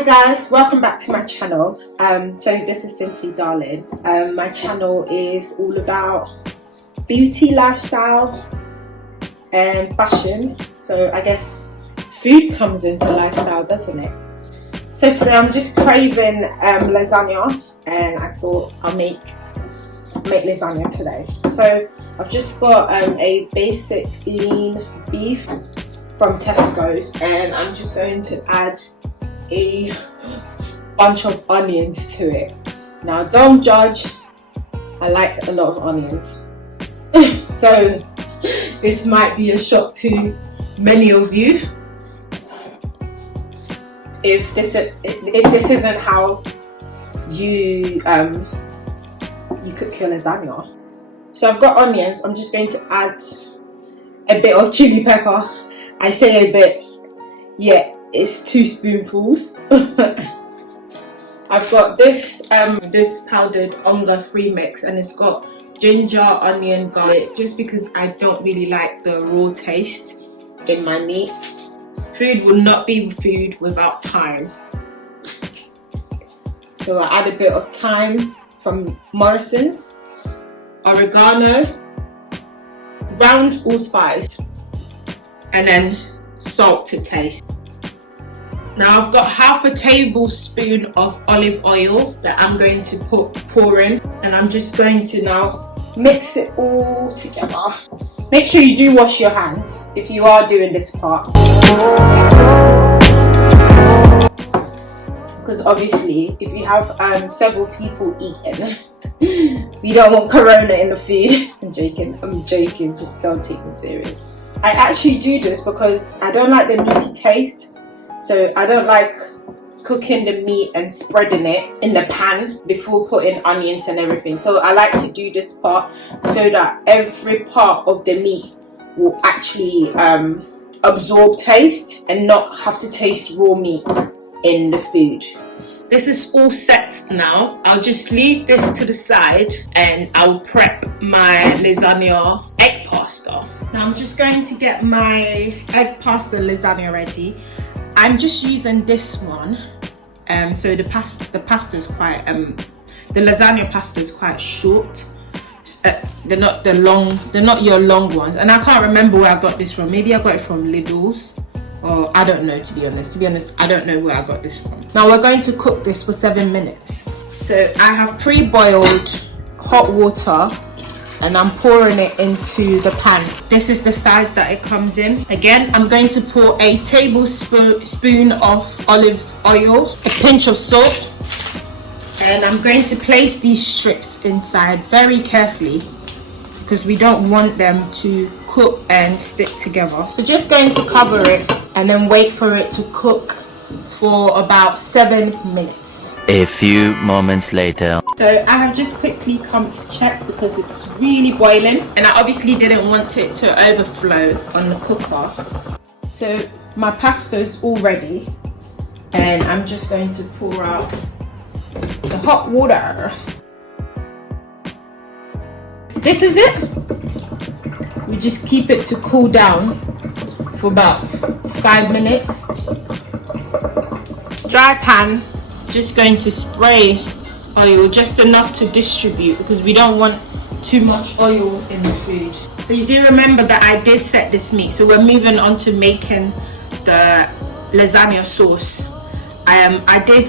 Hi guys, welcome back to my channel. So this is Siimply Darliin. My channel is all about beauty, lifestyle and fashion. So I guess food comes into lifestyle, doesn't it? So today I'm just craving lasagna, and I thought I'll make lasagna today. So I've just got a basic lean beef from Tesco's, and I'm just going to add a bunch of onions to it. Now don't judge, I like a lot of onions. So this might be a shock to many of you if this isn't how you cook your lasagna. So I've got onions. I'm just going to add a bit of chili pepper. I say a bit, yeah, it's 2 spoonfuls. I've got this powdered onga free mix, and it's got ginger, onion, garlic, just because I don't really like the raw taste in my meat. Food will not be food without thyme. So I add a bit of thyme from Morrison's, oregano, ground allspice, and then salt to taste. Now I've got half a tablespoon of olive oil that I'm going to pour in, and I'm just going to now mix it all together. Make sure you do wash your hands if you are doing this part, because obviously if you have several people eating, you don't want corona in the food. I'm joking, just don't take me serious. I actually do this because I don't like the meaty taste. So I don't like cooking the meat and spreading it in the pan before putting onions and everything. So I like to do this part so that every part of the meat will actually absorb taste and not have to taste raw meat in the food. This is all set now. I'll just leave this to the side and I'll prep my lasagna egg pasta. Now I'm just going to get my egg pasta lasagna ready. I'm just using this one, so the pasta's quite the lasagna pasta is quite short. They're not your long ones, and I can't remember where I got this from. Maybe I got it from Lidl's, or I don't know, to be honest, I don't know where I got this from. Now we're going to cook this for 7 minutes. So I have pre-boiled hot water, and I'm pouring it into the pan. This is the size that it comes in. Again, I'm going to pour a tablespoon of olive oil, a pinch of salt, and I'm going to place these strips inside very carefully because we don't want them to cook and stick together. So just going to cover it and then wait for it to cook for about 7 minutes. A few moments later. So I have just quickly come to check because it's really boiling, and I obviously didn't want it to overflow on the cooker. So my pasta's all ready, and I'm just going to pour out the hot water. This is it. We just keep it to cool down for about 5 minutes. Dry pan, just going to spray oil, just enough to distribute because we don't want too much oil in the food. So you do remember that I did set this meat, so we're moving on to making the lasagna sauce. I did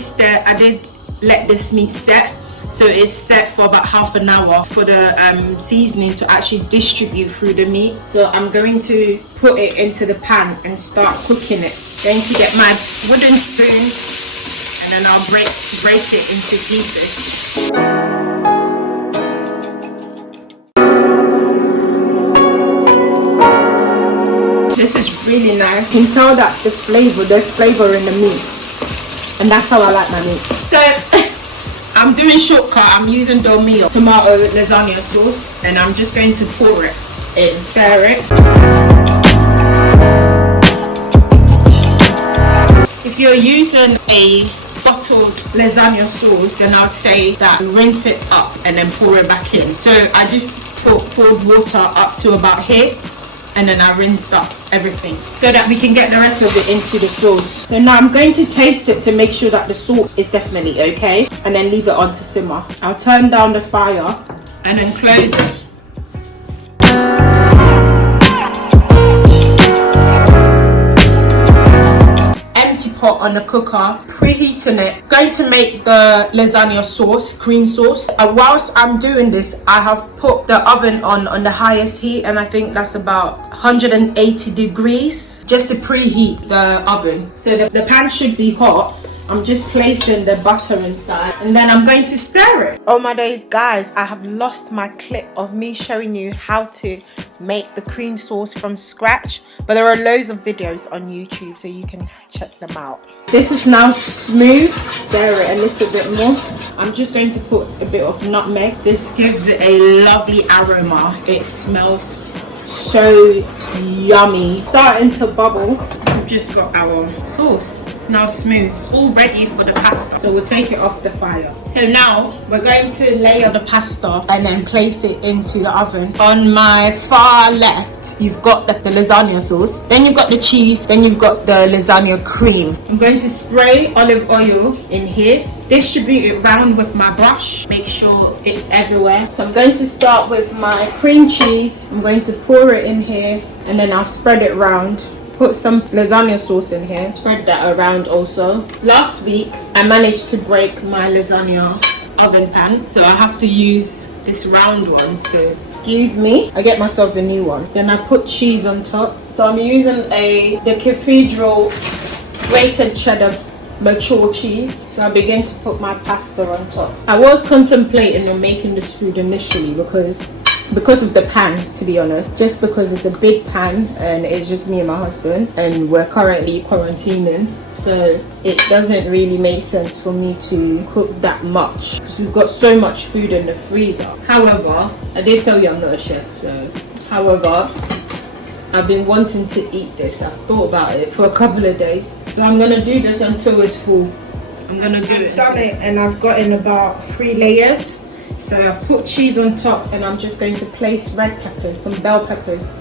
let this meat set, so it's set for about half an hour for the seasoning to actually distribute through the meat. So I'm going to put it into the pan and start cooking it. Going to get my wooden spoon, and then I'll break it into pieces. This is really nice. You can tell that there's flavor in the meat, and that's how I like my meat. So I'm doing shortcut. I'm using Dolmio tomato lasagna sauce, and I'm just going to pour it in, stir it. If you're using a bottled lasagna sauce, then I'd say that rinse it up and then pour it back in. So I just poured water up to about here, and then I rinsed up everything so that we can get the rest of it into the sauce. So now I'm going to taste it to make sure that the salt is definitely okay, and then leave it on to simmer. I'll turn down the fire and then close it. Pot on the cooker, preheating it, going to make the lasagna sauce, cream sauce. Whilst I'm doing this, I have put the oven on the highest heat, and I think that's about 180 degrees just to preheat the oven. So the pan should be hot. I'm just placing the butter inside, and then I'm going to stir it. Oh my days, guys, I have lost my clip of me showing you how to make the cream sauce from scratch, but there are loads of videos on YouTube, so you can check them out. This is now smooth. Stir it a little bit more. I'm just going to put a bit of nutmeg. This gives it a lovely aroma. It smells so yummy. Starting to bubble. We've just got our sauce. It's now smooth. It's all ready for the pasta. So we'll take it off the fire. So now we're going to layer the pasta and then place it into the oven. On my far left, you've got the lasagna sauce. Then you've got the cheese. Then you've got the lasagna cream. I'm going to spray olive oil in here. Distribute it round with my brush. Make sure it's everywhere. So I'm going to start with my cream cheese. I'm going to pour it in here, and then I'll spread it round. Put some lasagna sauce in here. Spread that around also. Last week, I managed to break my lasagna oven pan, so I have to use this round one. So excuse me, I get myself a new one. Then I put cheese on top. So I'm using the Cathedral grated cheddar mature cheese. So I begin to put my pasta on top. I was contemplating on making this food initially because of the pan, to be honest, just because it's a big pan and it's just me and my husband, and we're currently quarantining, so it doesn't really make sense for me to cook that much because we've got so much food in the freezer. However, I did tell you I'm not a chef, so however, I've been wanting to eat this. I've thought about it for a couple of days, so I'm gonna do this until it's full. I'm gonna do it. I've done it, and I've gotten about 3 layers. So I've put cheese on top, and I'm just going to place red peppers, some bell peppers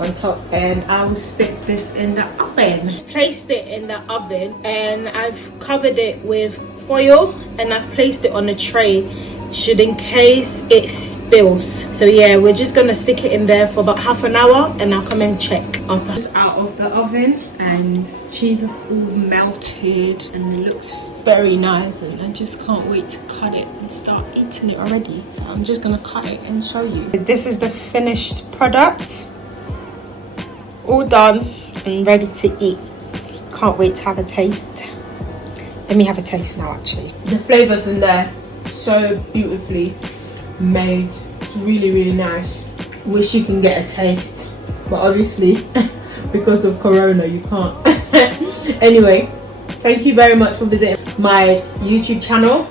on top, and I will stick this in the oven. Placed it in the oven, and I've covered it with foil, and I've placed it on a tray should in case it spills. So yeah, we're just gonna stick it in there for about half an hour, and I'll come and check after it's out of the oven. And cheese is all melted and it looks very nice, and I just can't wait to cut it and start eating it already. So I'm just gonna cut it and show you. This is the finished product, all done and ready to eat. Can't wait to have a taste. Let me have a taste now. Actually, the flavors in there so beautifully made. It's really nice. Wish you can get a taste, but obviously because of corona you can't. Anyway, thank you very much for visiting my YouTube channel.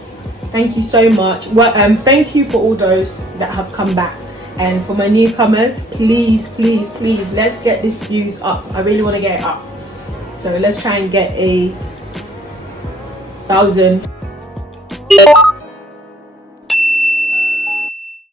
Thank you so much. Well, thank you for all those that have come back, and for my newcomers, please let's get this views up. I really want to get it up, so let's try and get 1,000.